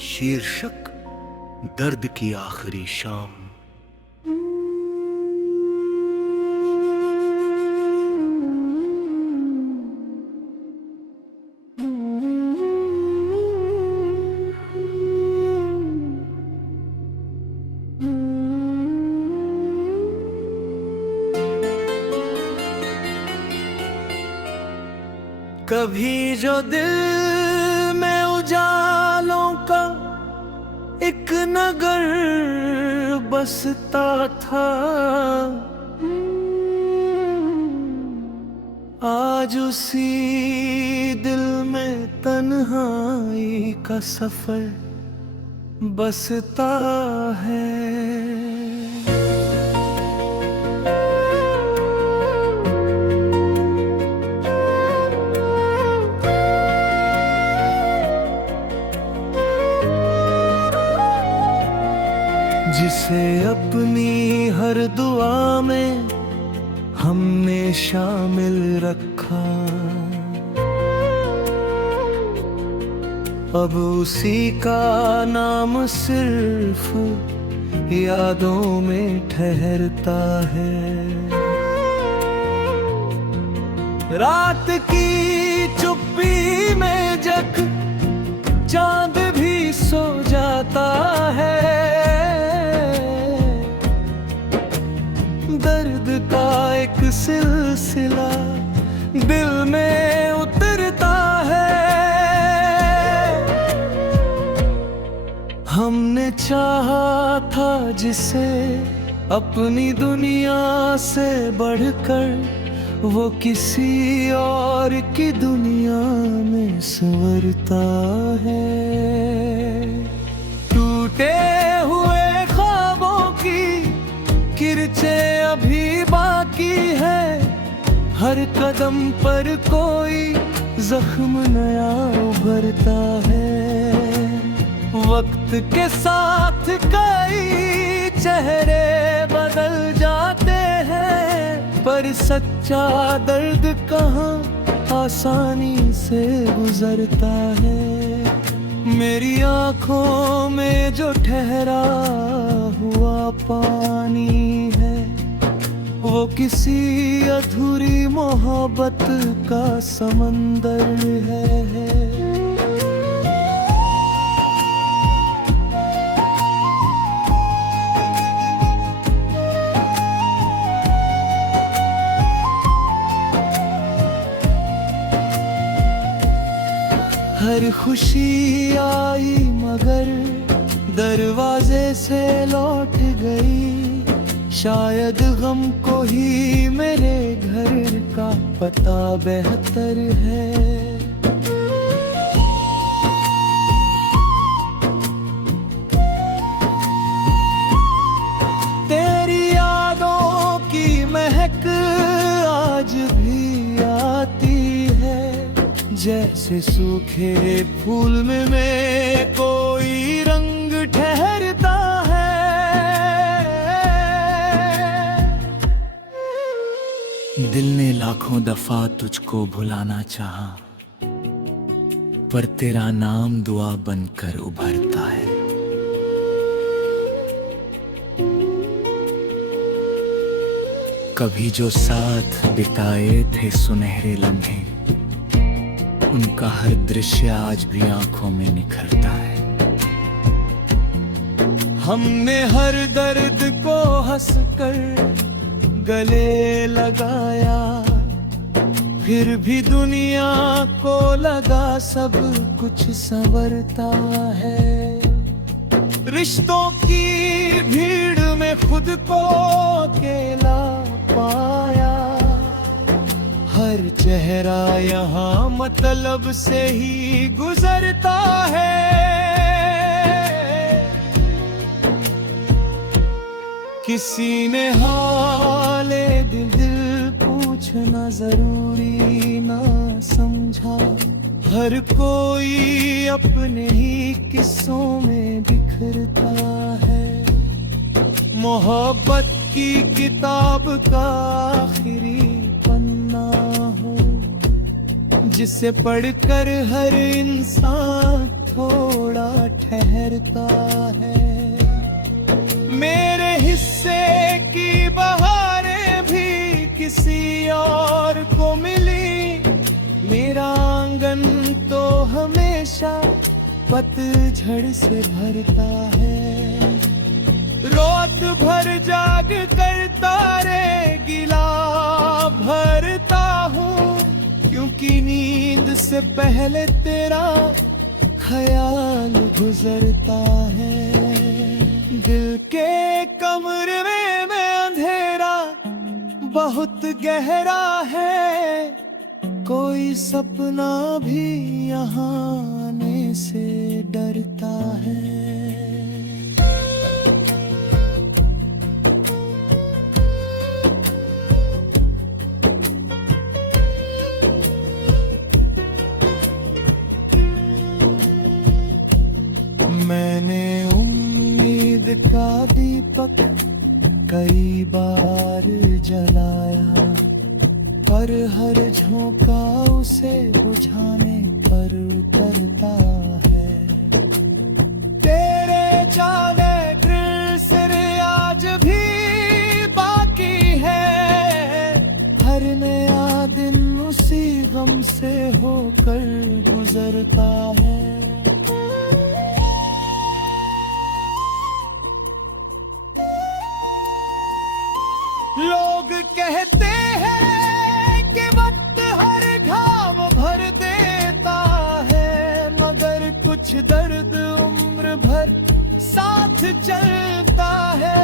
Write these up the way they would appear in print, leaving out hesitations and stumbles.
शीर्षक दर्द की आखिरी शाम। कभी जो दिल में उजालों का एक नगर बसता था, आज उसी दिल में तन्हाई का सफर बसता है। जिसे अपनी हर दुआ में हमने शामिल रखा, अब उसी का नाम सिर्फ यादों में ठहरता है। रात की चुप्पी में जग चांद भी सो जाता है, दर्द का एक सिलसिला दिल में उतरता है। हमने चाहा था जिसे अपनी दुनिया से बढ़कर, वो किसी और की दुनिया में संवरता है। टूटे हुए ख्वाबों की किरचें अभी बाकी है, हर कदम पर कोई जख्म नया उभरता है। वक्त के साथ कई चेहरे बदल जाते हैं, पर सच्चा दर्द कहाँ आसानी से गुजरता है। मेरी आँखों में जो ठहरा हुआ पानी है, वो किसी अधूरी मोहब्बत का समंदर है। हर खुशी आई मगर दरवाजे से लौट गई, शायद गम को ही मेरे घर का पता बेहतर है। तेरी यादों की महक आज भी आती है, जैसे सूखे फूल में कोई रंग ठहरता है। दिल ने लाखों दफा तुझको भुलाना चाहा, पर तेरा नाम दुआ बनकर उभरता है। कभी जो साथ बिताए थे सुनहरे लम्हे, उनका हर दृश्य आज भी आंखों में निखरता है। हमने हर दर्द को हंसकर गले लगाया, फिर भी दुनिया को लगा सब कुछ संवरता है। रिश्तों की भीड़ में खुद को अकेला पाया, हर चेहरा यहाँ मतलब से ही गुजरता है। किसी ने हाले दिल पूछना जरूरी ना समझा, हर कोई अपने ही किस्सों में बिखरता है। मोहब्बत की किताब का आखिरी पन्ना हो, जिसे पढ़कर हर इंसान थोड़ा ठहर ठहरता है। मेरे हिस्से की बहारें भी किसी और को मिली, मेरा आंगन तो हमेशा पतझड़ से भरता है। रात भर जाग कर तारे गिला भरता हूँ, क्योंकि नींद से पहले तेरा ख्याल गुजरता है। दिल के कमरे में अंधेरा बहुत गहरा है, कोई सपना भी यहाँ आने से डरता है। मैंने उम्मीद का दीपक कई बार जलाया, पर हर झोंका उसे बुझाने पर उतरता है। तेरे जाने दिल से आज भी बाकी है, हर नया दिन उसी गम से होकर गुजरता है। लोग कहते हैं कि वक्त हर घाव भर देता है, मगर कुछ दर्द उम्र भर साथ चलता है।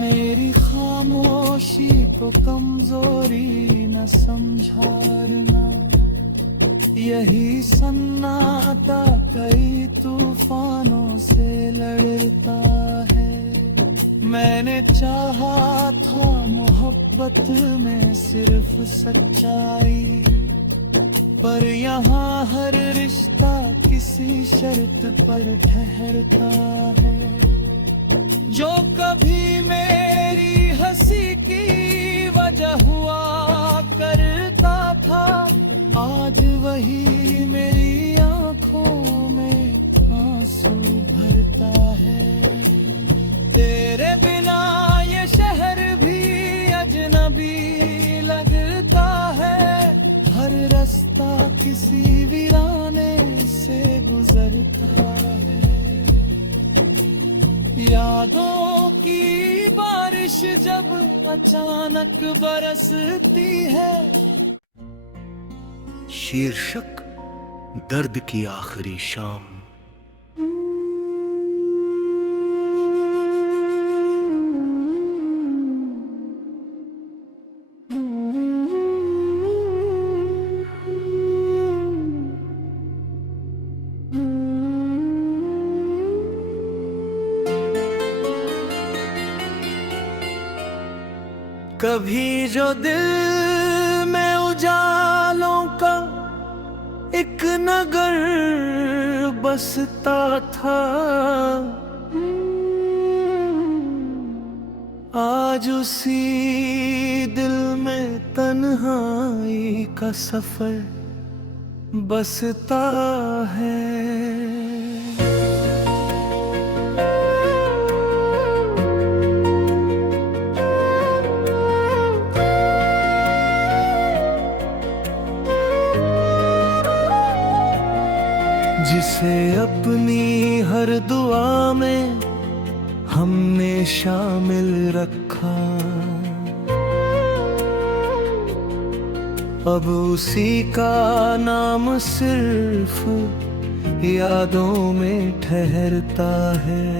मेरी खामोशी को कमजोरी न समझाना, यही सन्नाटा कई तूफानों से लड़ता है। मैंने चाहा था मोहब्बत में सिर्फ सच्चाई, पर यहाँ हर रिश्ता किसी शर्त पर ठहरता है। जो कभी मेरी हंसी की वजह हुआ करता था, आज वही मेरी आंखों में आंसू भरता है। तेरे बिना ये शहर भी अजनबी लगता है, हर रास्ता किसी वीराने से गुजरता है। यादों की बारिश जब अचानक बरसती है। शीर्षक दर्द की आखिरी शाम। कभी जो दिल में उजालों का एक नगर बसता था, आज उसी दिल में तन्हाई का सफर बसता है। जिसे अपनी हर दुआ में हमने शामिल रखा, अब उसी का नाम सिर्फ यादों में ठहरता है।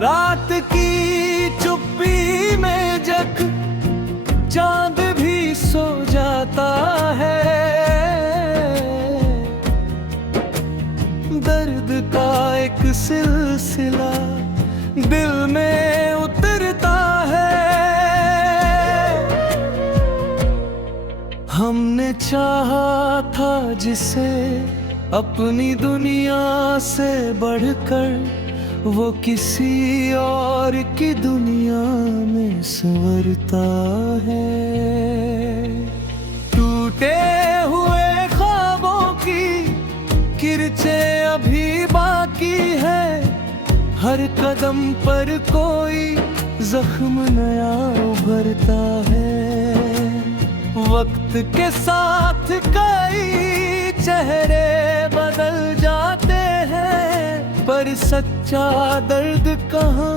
रात की चुप्पी में जग चांद भी सो जाता है, दर्द का एक सिलसिला दिल में उतरता है। हमने चाहा था जिसे अपनी दुनिया से बढ़कर, वो किसी और की दुनिया में संवरता है। जख्म नया उभरता है। वक्त के साथ कई चेहरे बदल जाते हैं, पर सच्चा दर्द कहाँ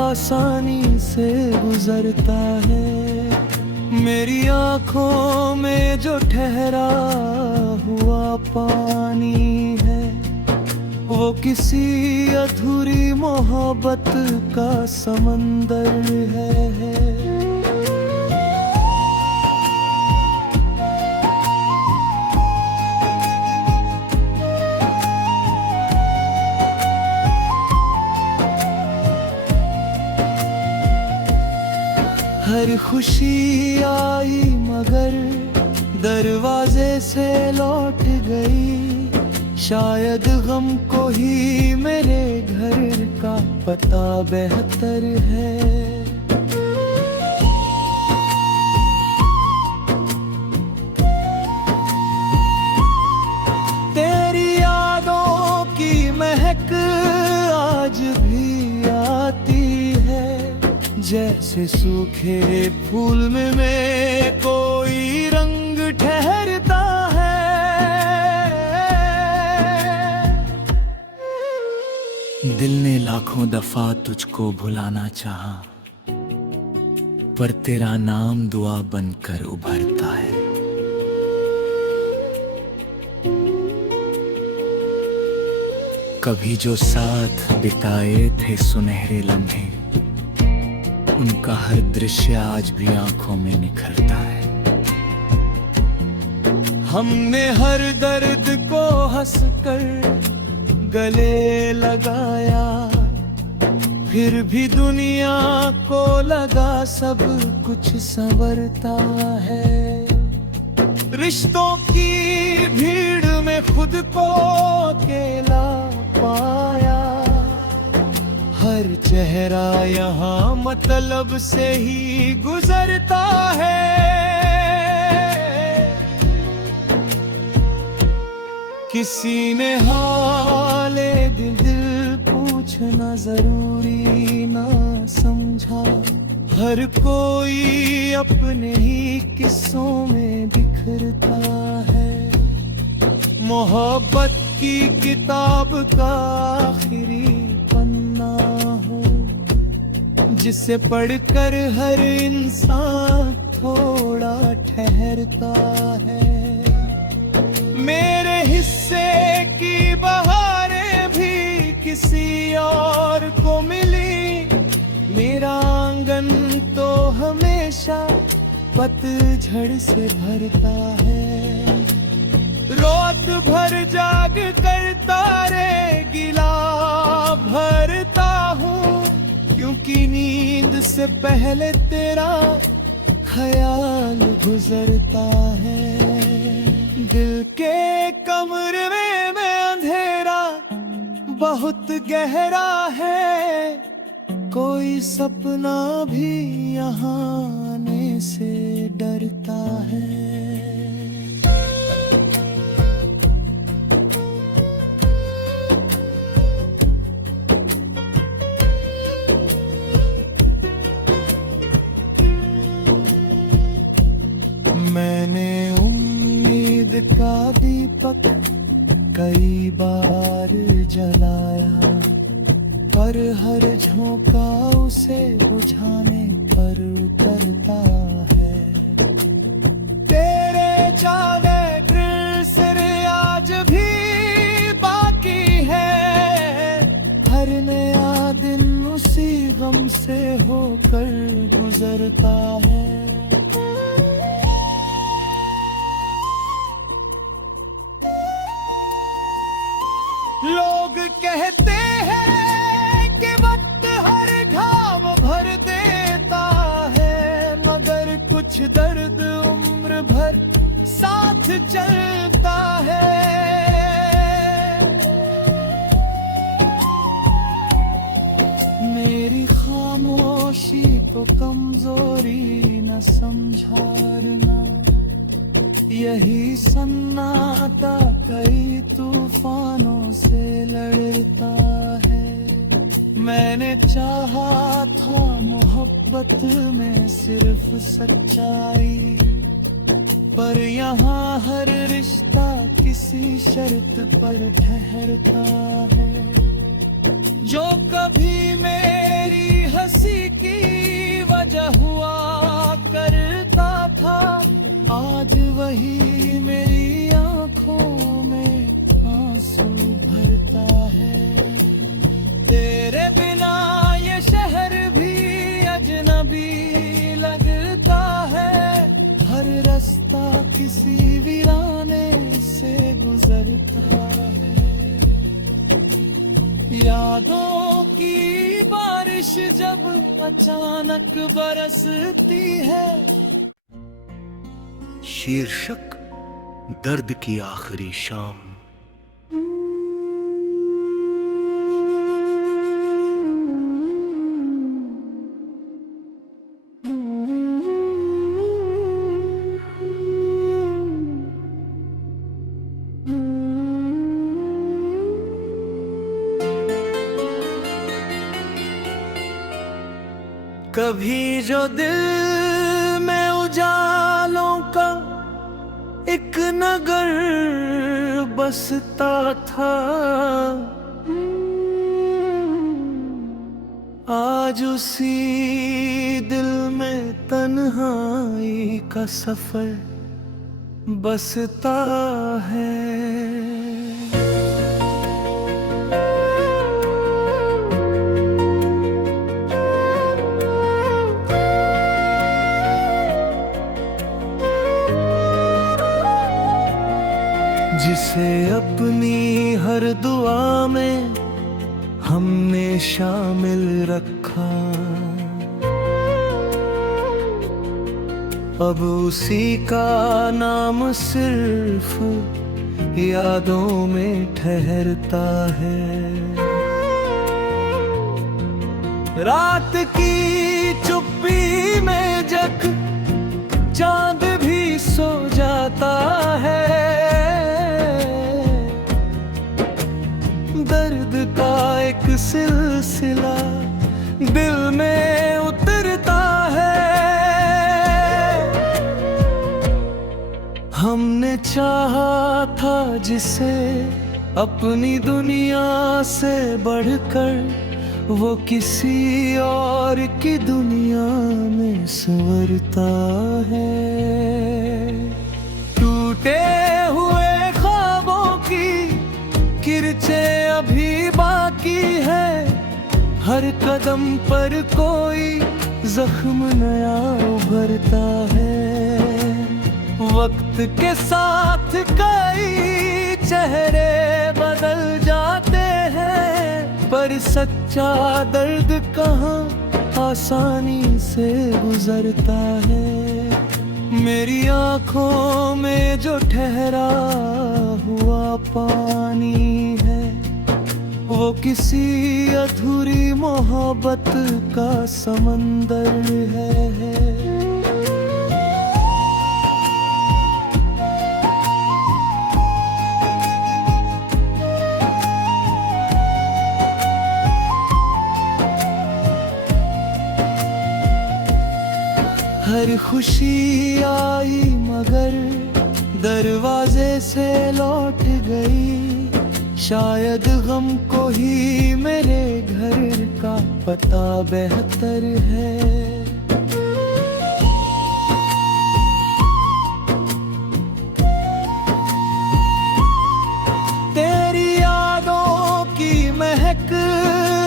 आसानी से गुजरता है। मेरी आंखों में जो ठहरा हुआ पानी है, वो किसी अधूरी मोहब्बत का समंदर है। हर खुशी आई मगर दरवाजे से लौट गई। शायद गम को ही मेरे घर का पता बेहतर है। तेरी यादों की महक आज भी आती है, जैसे सूखे फूल में कोई रंग ठहरता है। दिल ने लाखों दफा तुझको भुलाना चाहा, पर तेरा नाम दुआ बनकर उभरता है। कभी जो साथ बिताए थे सुनहरे लम्हे, उनका हर दृश्य आज भी आंखों में निखरता है। हमने हर दर्द को हंसकर गले लगाया, फिर भी दुनिया को लगा सब कुछ संवरता है। रिश्तों की भीड़ में खुद को अकेला पाया, हर चेहरा यहाँ मतलब से ही गुजरता है। किसी ने हाले दिल पूछना जरूरी ना समझा, हर कोई अपने ही किस्सों में बिखरता है। मोहब्बत की किताब का आखिरी पन्ना हो, जिसे पढ़कर हर इंसान थोड़ा ठहरता है। मेरे हिस्से की बहारें भी किसी और को मिली, मेरा आंगन तो हमेशा पतझड़ से भरता है। रात भर जाग कर तारे गिला भरता हूँ, क्योंकि नींद से पहले तेरा ख्याल गुजरता है। दिल के कमरे में अंधेरा बहुत गहरा है, कोई सपना भी यहाँ आने से डरता है। मैंने उम्मीद का दीपक कई बार जलाया, पर हर झोंका उसे बुझाने पर उतरता है। तेरे जाने दिल से आज भी बाकी है, हर नया दिन उसी गम से होकर गुजरता है। लोग कहते हैं कि वक्त हर घाव भर देता है, मगर कुछ दर्द उम्र भर साथ चलता है। मेरी खामोशी को कमजोरी न समझाना, यही सन्नाटा कई तूफानों से लड़ता है। मैंने चाहा था था मोहब्बत में सिर्फ सच्चाई, पर यहाँ हर रिश्ता किसी शर्त पर ठहरता है। जो कभी मेरी हंसी की वजह हुआ करता था, आज वही मेरी आंखों में आंसू भरता है। तेरे बिना ये शहर भी अजनबी लगता है, हर रास्ता किसी वीराने से गुजरता है। यादों की बारिश जब अचानक बरसती है। शीर्षक दर्द की आखिरी शाम। कभी जो दिल में उजालों का एक नगर बसता था, आज उसी दिल में तन्हाई का सफर बसता है। जिसे अपनी हर दुआ में हमने शामिल रखा, अब उसी का नाम सिर्फ यादों में ठहरता है। रात की चुप्पी में जग चांद भी सो जाता है, दर्द का एक सिलसिला दिल में उतरता है। हमने चाहा था जिसे अपनी दुनिया से बढ़कर, वो किसी और की दुनिया में संवरता है। टूटे हुए ख्वाबों की किरचें अभी बाकी है, हर कदम पर कोई जख्म नया उभरता है। वक्त के साथ कई चेहरे बदल जाते हैं, पर सच्चा दर्द कहाँ आसानी से गुजरता है। मेरी आंखों में जो ठहरा हुआ पानी है, वो किसी अधूरी मोहब्बत का समंदर है। हर खुशी आई मगर दरवाजे से लौट गई, शायद गम को ही मेरे घर का पता बेहतर है। तेरी यादों की महक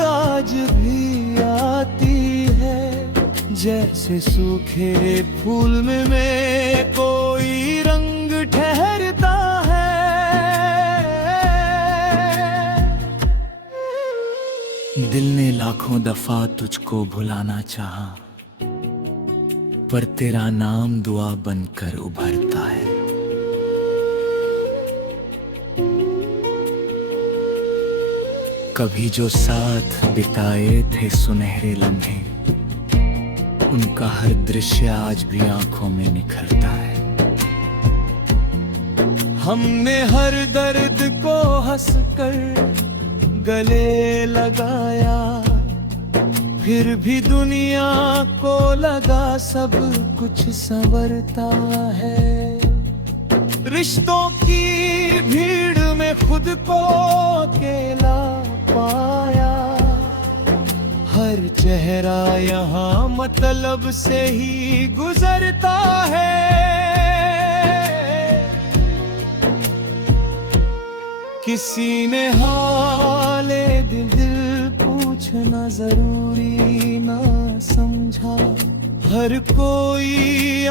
आज भी आती है, जैसे सूखे फूल में कोई रंग ठहरता है। दिल ने लाखों दफा तुझको भुलाना चाहा, पर तेरा नाम दुआ बनकर उभरता है। कभी जो साथ बिताए थे सुनहरे लम्हे, उनका हर दृश्य आज भी आंखों में निखरता है। हमने हर दर्द को हंसकर गले लगाया, फिर भी दुनिया को लगा सब कुछ संवरता है। रिश्तों की भीड़ में खुद को अकेला पाया। हर चेहरा यहाँ मतलब से ही गुजरता है। किसी ने हाले दिल पूछना जरूरी ना समझा। हर कोई